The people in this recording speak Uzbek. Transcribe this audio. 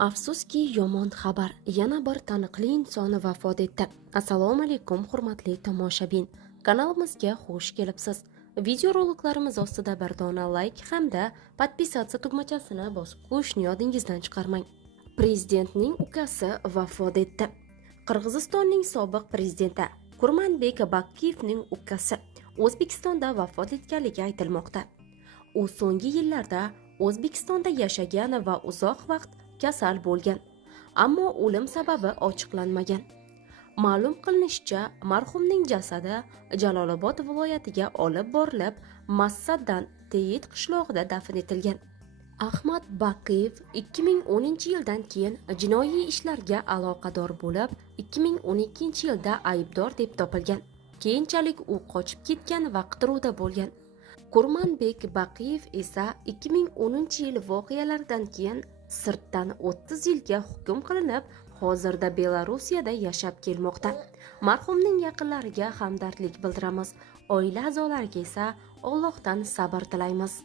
Afsuski, yomon xabar. Yana bir taniqli inson vafot etdi. Assalomu alaykum, hurmatli tomoshabin. Kanalimizga xush kelibsiz. Videoroliklarimiz ostida bir dona like hamda podpisatsiya tugmachasini bosib qo'yishni yodingizdan chiqarmang. Prezidentning ukasi vafot etdi. Qirg'izistonning sobiq prezidenti Kurmanbek Bakiyevning ukasi O'zbekistonda vafot etganligi aytilmoqda. U so'nggi yillarda O'zbekistonda yashagan va uzoq vaqt kasal bo'lgan, ammo o'lim sababi ochiqlanmagan. Ma'lum qilinishicha, marhumning jasadi Jalolobod viloyatiga olib borilib, Massaddan Teyit qishlog'ida dafn etilgan. Ahmad Baqiyev 2010-yildan keyin jinoiy ishlarga aloqador bo'lib, 2012-yilda aybdor deb topilgan. Keyinchalik u qochib ketgan va qidiruvda bo'lgan. Kurmanbek Baqiyev esa 2010-yil voqealaridan keyin sirtdan 30 yilga hukm qilinib, hozirda Belarusiyada yashab kelmoqda. Marhumning yaqinlariga hamdardlik bildiramiz, oila a'zolariga esa Allohdan sabr tilaymiz.